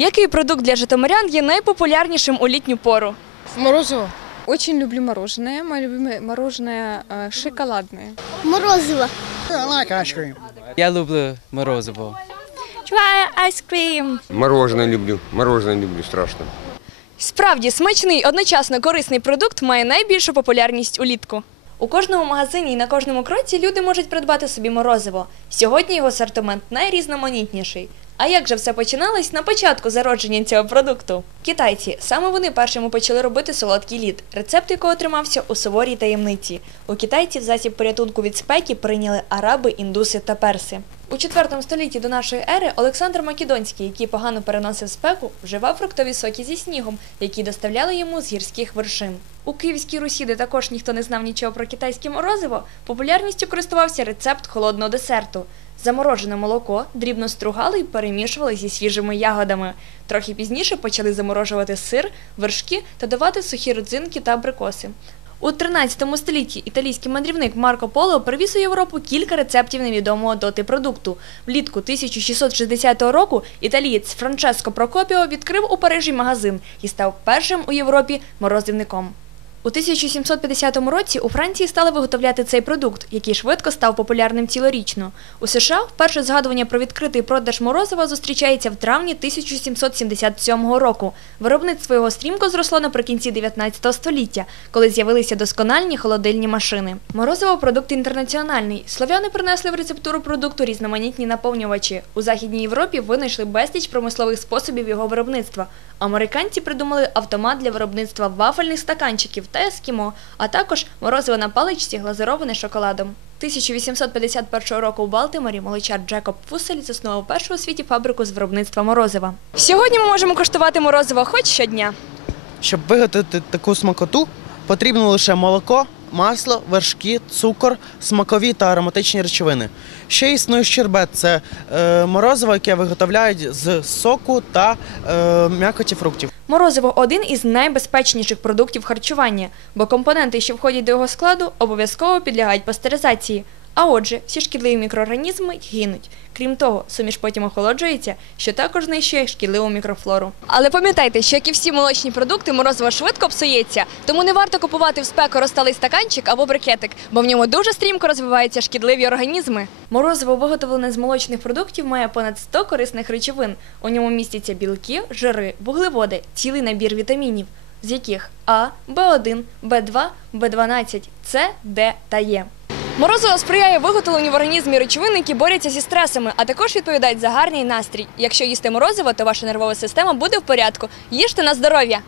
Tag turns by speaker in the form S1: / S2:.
S1: Який продукт для житомирян є найпопулярнішим у літню пору?
S2: Морозиво. Очень люблю мороженое. Мое любимое мороженое э, шоколадное.
S3: Морозиво.
S4: I like ice cream.
S5: Я люблю морозиво.
S1: Try ice cream.
S6: Мороженое люблю. Мороженое люблю страшно.
S1: Справді, смачний, одночасно корисний продукт має найбільшу популярність улітку. У кожному магазині і на кожному кроці люди можуть придбати собі морозиво. Сьогодні його асортимент найрізноманітніший. А як же все починалось на початку зародження цього продукту? Китайці саме вони першими почали робити солодкий лід, рецепт якого тримався у суворій таємниці. У китайців засіб порятунку від спеки прийняли араби, індуси та перси. У 4 столітті до нашої ери Олександр Македонський, який погано переносив спеку, вживав фруктові соки зі снігом, які доставляли йому з гірських вершин. У Київській Русі, де також ніхто не знав нічого про китайське морозиво, популярністю користувався рецепт холодного десерту. Заморожене молоко дрібно стругали і перемішували зі свіжими ягодами. Трохи пізніше почали заморожувати сир, вершки та давати сухі родзинки та абрикоси. У 13 столітті італійський мандрівник Марко Поло привіз у Європу кілька рецептів невідомого доти продукту. Влітку 1660 року італієць Франческо Прокопіо відкрив у Парижі магазин і став першим у Європі морозивником. У 1750 році у Франції стали виготовляти цей продукт, який швидко став популярним цілорічно. У США вперше згадування про відкритий продаж морозива зустрічається в травні 1777 року. Виробництво його стрімко зросло наприкінці 19 століття, коли з'явилися доскональні холодильні машини. Морозиво продукт інтернаціональний. Слов'яни принесли в рецептуру продукту різноманітні наповнювачі. У Західній Європі винайшли безліч промислових способів його виробництва. Американці придумали автомат для виробництва вафельних стаканчиків та ескімо, а також морозиво на паличці, глазуроване шоколадом. 1851 року у Балтиморі молочар Джекоб Фусель заснував першу у світі фабрику з виробництва морозива. Сьогодні ми можемо коштувати морозиво хоч щодня.
S7: Щоб виготовити таку смакоту, потрібно лише молоко, масло, вершки, цукор, смакові та ароматичні речовини. Ще існує щербет це е, морозиво, яке виготовляють з соку та е, м'якоті фруктів.
S1: Морозиво один із найбезпечніших продуктів харчування, бо компоненти, що входять до його складу, обов'язково підлягають пастеризації. А отже, всі шкідливі мікроорганізми гинуть. Крім того, суміш потім охолоджується, що також знищує шкідливу мікрофлору. Але пам'ятайте, що як і всі молочні продукти, морозиво швидко псується, тому не варто купувати в спеку розталий стаканчик або брикетик, бо в ньому дуже стрімко розвиваються шкідливі організми. Морозиво, виготовлене з молочних продуктів, має понад 100 корисних речовин. У ньому містяться білки, жири, вуглеводи, цілий набір вітамінів, з яких А, Б1, Б2, Б12, С, Д та Е. Морозиво сприяє виготовленню в організмі речовин, які борються зі стресами, а також відповідають за гарний настрій. Якщо їсти морозиво, то ваша нервова система буде в порядку. Їжте на здоров'я!